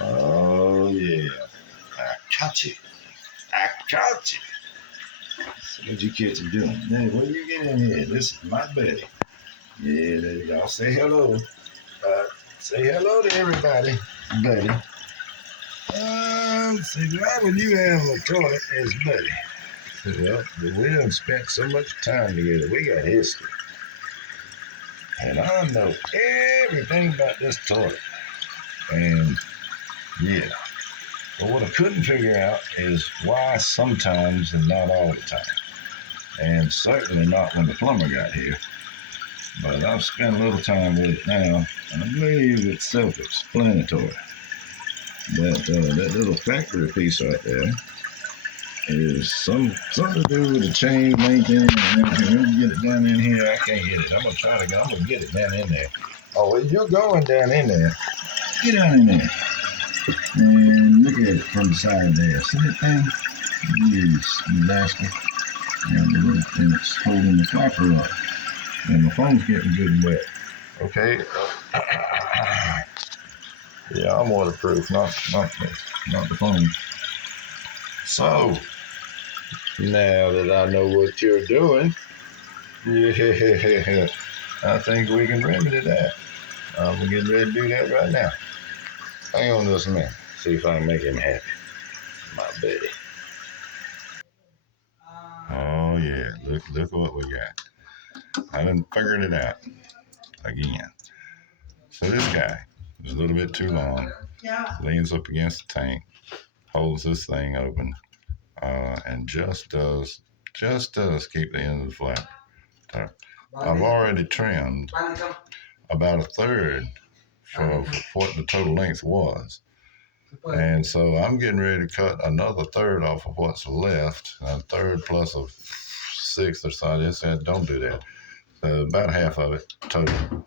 Oh, yeah. I caught you. I caught you. So what you catch you doing? Hey, what you get in here? This is my buddy. Yeah, there you go. Say hello. Say hello to everybody, buddy. See, why would you have a toy as buddy? Well, we done spent so much time together. We got history. And I know everything about this toy. And yeah. But what I couldn't figure out is why sometimes and not all the time. And certainly not when the plumber got here. But I've spent a little time with it now, and I believe it's self-explanatory. That little factory piece right there is something to do with the chain linking and everything. Let me get it down in here. I can't get it. I'm gonna get it down in there. Oh, well, you're going down in there. Get down in there. And look at it from the side there. See that thing? Yes, the basket. And it's holding the flapper up. And my phone's getting good and wet. Okay. Yeah, I'm waterproof, not the phone. So now that I know what you're doing, yeah, I think we can remedy that. I'm getting ready to do that right now. Hang on just a minute. See if I can make him happy. My buddy. Oh yeah, look what we got. I done figured it out again. So this guy is a little bit too long. Leans up against the tank, holds this thing open, and just does keep the end of the flap. I've already trimmed about a third for what the total length was. And so I'm getting ready to cut another third off of what's left, a third plus a sixth or so. I just said, don't do that. So about half of it total.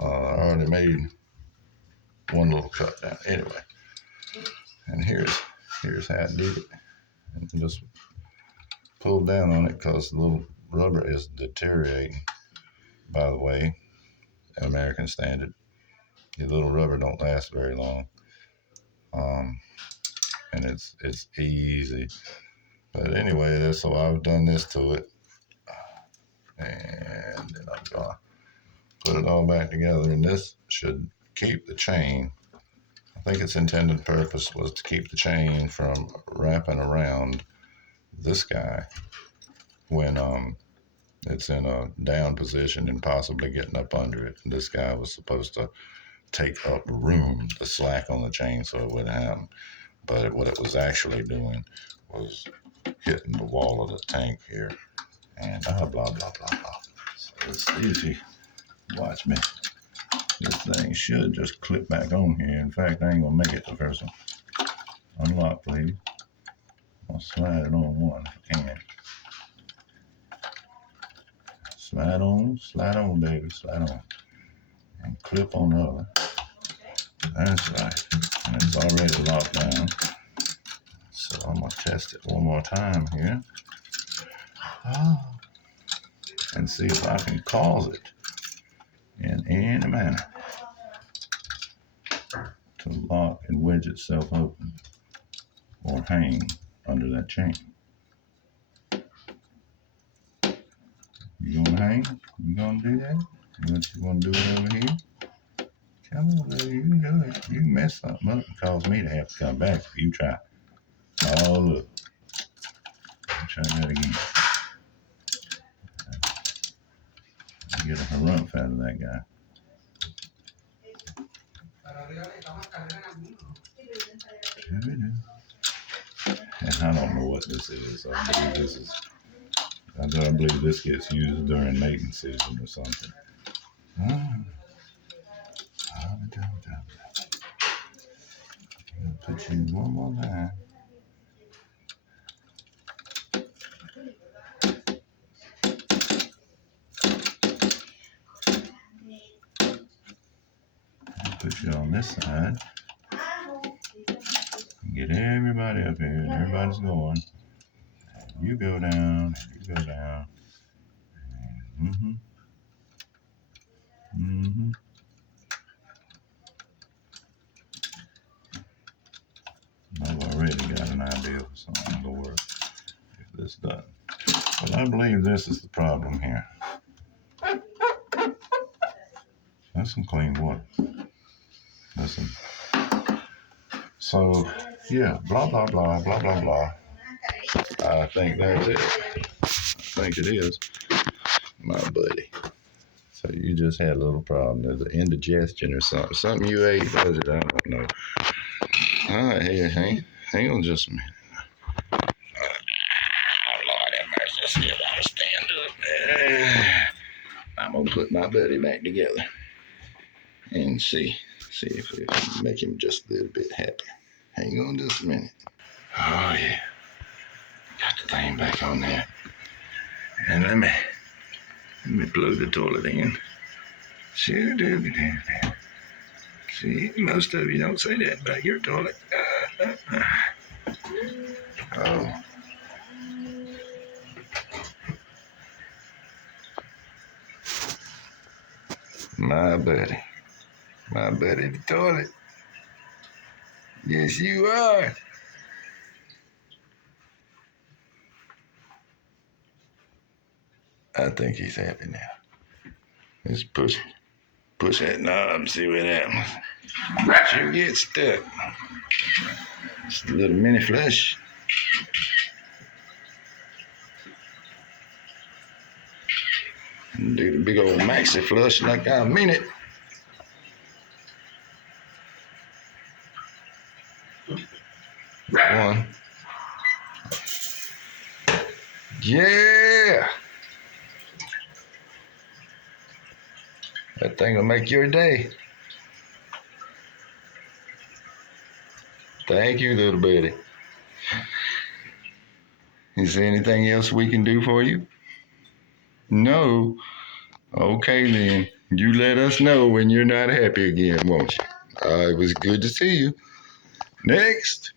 I already made one little cut down. Anyway, and here's how I did it. And just pull down on it because the little rubber is deteriorating. By the way, American standard. The little rubber don't last very long. And it's easy. But anyway, so I've done this to it. And then I'm gonna put it all back together. And this should keep the chain. I think its intended purpose was to keep the chain from wrapping around this guy when it's in a down position and possibly getting up under it. This guy was supposed to take up room, the slack on the chain, so it wouldn't happen. But what it was actually doing was hitting the wall of the tank here. And blah, blah, blah, blah. So it's easy. Watch me. This thing should just clip back on here. In fact, I ain't going to make it the first one. Unlock, please. I'll slide it on one if I can. Slide on, baby, slide on. And clip on the other. That's right. And it's already locked down. So I'm going to test it one more time here. And see if I can cause it in any manner to lock and wedge itself open or hang under that chain. You gonna hang? You gonna do that? You gonna do it over here? Come on, baby, you can do it. You can mess something up and cause me to have to come back if you try. Oh, look. Try that again. Get a harumph out of that guy. And I don't know what this is. I believe this gets used during mating season or something. I'll put you one more time. Put you on this side. Get everybody up here, and everybody's going. You go down, you go down. an idea for something to work if this doesn't. But I believe this is the problem here. That's some clean water. Listen. So, yeah, blah, blah, blah, blah, blah, blah. I think that's it. I think it is, my buddy. So you just had a little problem. There's an indigestion or something. Something you ate, does it? I don't know. All right, here, hang on just a minute. Oh, Lord have mercy. I still want to stand up. I'm going to put my buddy back together and see if we can make him just a little bit happy. Hang on just a minute. Oh, yeah. Got the thing back on there. And let me plug the toilet in. See, most of you don't say that about your toilet. Oh. My buddy the toilet. Yes, you are. I think he's happy now. Let's push that knob and see what happens. You get stuck. Just a little mini flush. Do the big old maxi flush like I mean it. One. Yeah. That thing will make your day. Thank you, little buddy. Is there anything else we can do for you? No. Okay, then. You let us know when you're not happy again, won't you? It was good to see you. Next.